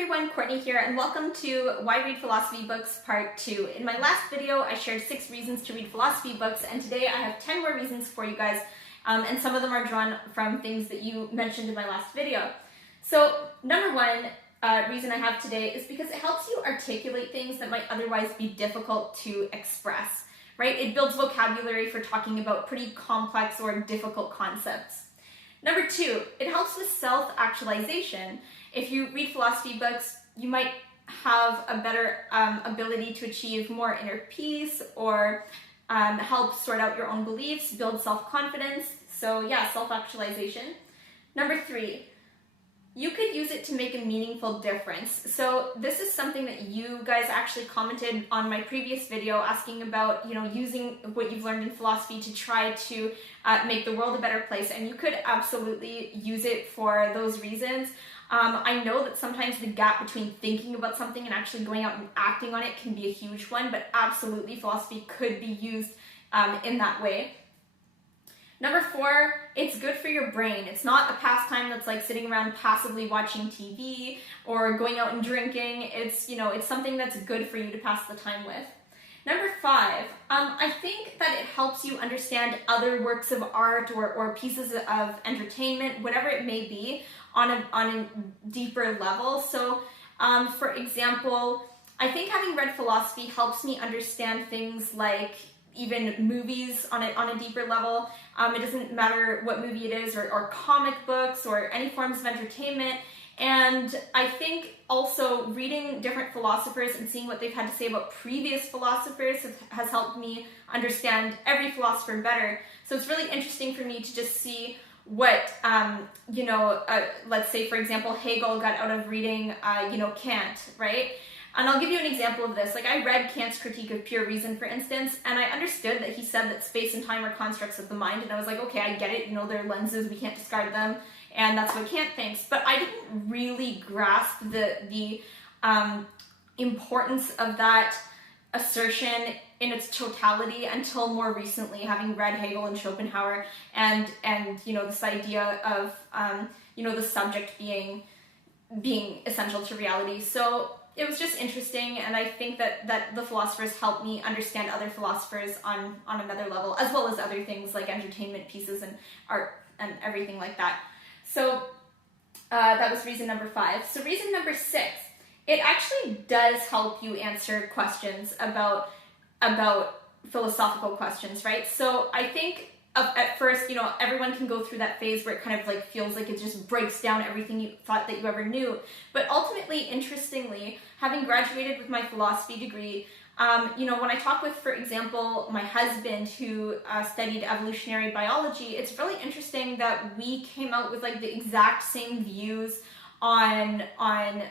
everyone, Courtney here, and welcome to Why Read Philosophy Books Part 2. In my last video, I shared 6 reasons to read philosophy books, and today I have 10 more reasons for you guys, and some of them are drawn from things that you mentioned in my last video. So, number one reason I have today is because it helps you articulate things that might otherwise be difficult to express, right? It builds vocabulary for talking about pretty complex or difficult concepts. Number 2, it helps with self-actualization. If you read philosophy books, you might have a better ability to achieve more inner peace or help sort out your own beliefs, build self-confidence. So yeah, self-actualization. Number 3, you could use it to make a meaningful difference. So this is something that you guys actually commented on my previous video asking about, using what you've learned in philosophy to try to make the world a better place. And you could absolutely use it for those reasons. I know that sometimes the gap between thinking about something and actually going out and acting on it can be a huge one, but absolutely philosophy could be used in that way. Number 4, it's good for your brain. It's not a pastime that's like sitting around passively watching TV or going out and drinking. It's something that's good for you to pass the time with. Number 5, I think that it helps you understand other works of art or pieces of entertainment, whatever it may be, on a deeper level. So, for example, I think having read philosophy helps me understand things like even movies on a deeper level. It doesn't matter what movie it is, or comic books, or any forms of entertainment. And I think also reading different philosophers and seeing what they've had to say about previous philosophers has helped me understand every philosopher better. So it's really interesting for me to just see what, let's say, for example, Hegel got out of reading, Kant, right? And I'll give you an example of this. Like, I read Kant's Critique of Pure Reason, for instance, and I understood that he said that space and time are constructs of the mind, and I was like, okay, I get it, they're lenses, we can't discard them, and that's what Kant thinks. But I didn't really grasp the importance of that assertion in its totality until more recently, having read Hegel and Schopenhauer, and this idea of the subject being essential to reality. So it was just interesting, and I think that the philosophers helped me understand other philosophers on another level, as well as other things like entertainment pieces and art and everything like that. So that was reason number 5. So reason number 6, it actually does help you answer questions about philosophical questions, right? So I think at first, everyone can go through that phase where it kind of like feels like it just breaks down everything you thought that you ever knew. But ultimately, interestingly, having graduated with my philosophy degree, when I talk with, for example, my husband who studied evolutionary biology, it's really interesting that we came out with like the exact same views on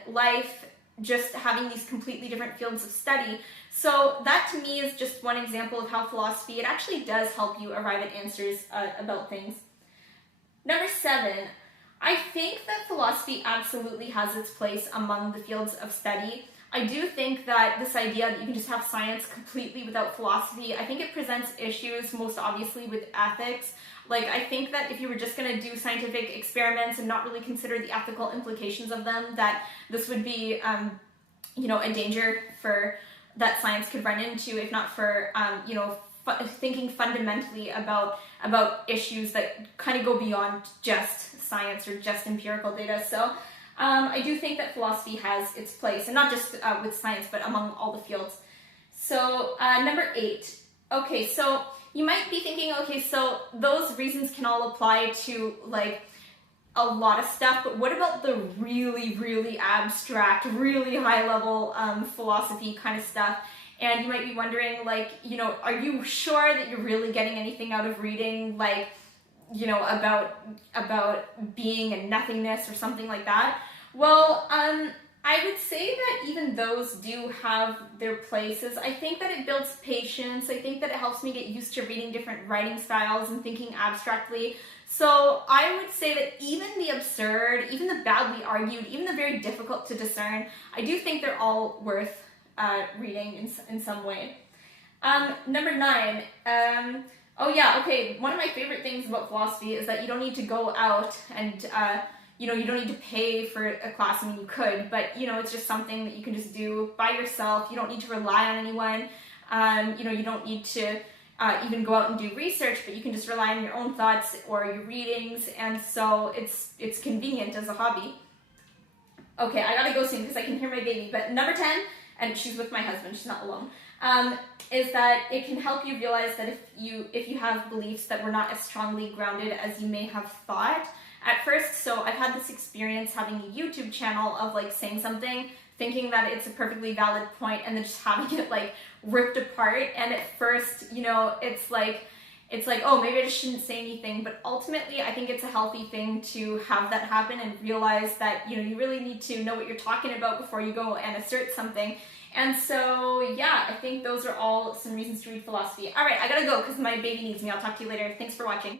life, just having these completely different fields of study. So that to me is just one example of how philosophy, it actually does help you arrive at answers about things. Number 7, I think that philosophy absolutely has its place among the fields of study. I do think that this idea that you can just have science completely without philosophy, I think it presents issues most obviously with ethics. Like, I think that if you were just going to do scientific experiments and not really consider the ethical implications of them, that this would be, a danger that science could run into, if not for, thinking fundamentally about issues that kind of go beyond just science or just empirical data. So I do think that philosophy has its place, and not just with science, but among all the fields. So number 8. Okay, so you might be thinking, okay, so those reasons can all apply to like a lot of stuff, but what about the really, really abstract, really high level philosophy kind of stuff? And you might be wondering, like, are you sure that you're really getting anything out of reading, like, about being and nothingness or something like that? Well, I would say that even those do have their places. I think that it builds patience. I think that it helps me get used to reading different writing styles and thinking abstractly. So I would say that even the absurd, even the badly argued, even the very difficult to discern, I do think they're all worth reading in some way. Number 9, one of my favorite things about philosophy is that you don't need to go out and you know, you don't need to pay for a class. I mean, you could, but you know, it's just something that you can just do by yourself. You don't need to rely on anyone. You know, you don't need to even go out and do research, but you can just rely on your own thoughts or your readings, and so it's convenient as a hobby. Okay, I gotta go soon because I can hear my baby. But number 10, and she's with my husband, she's not alone, is that it can help you realize that if you have beliefs that were not as strongly grounded as you may have thought at first. So I've had this experience having a YouTube channel of like saying something, thinking that it's a perfectly valid point, and then just having it like ripped apart. And at first, you know, it's like, oh, maybe I just shouldn't say anything. But ultimately, I think it's a healthy thing to have that happen and realize that, you know, you really need to know what you're talking about before you go and assert something. And so, yeah, I think those are all some reasons to read philosophy. All right, I gotta go because my baby needs me. I'll talk to you later. Thanks for watching.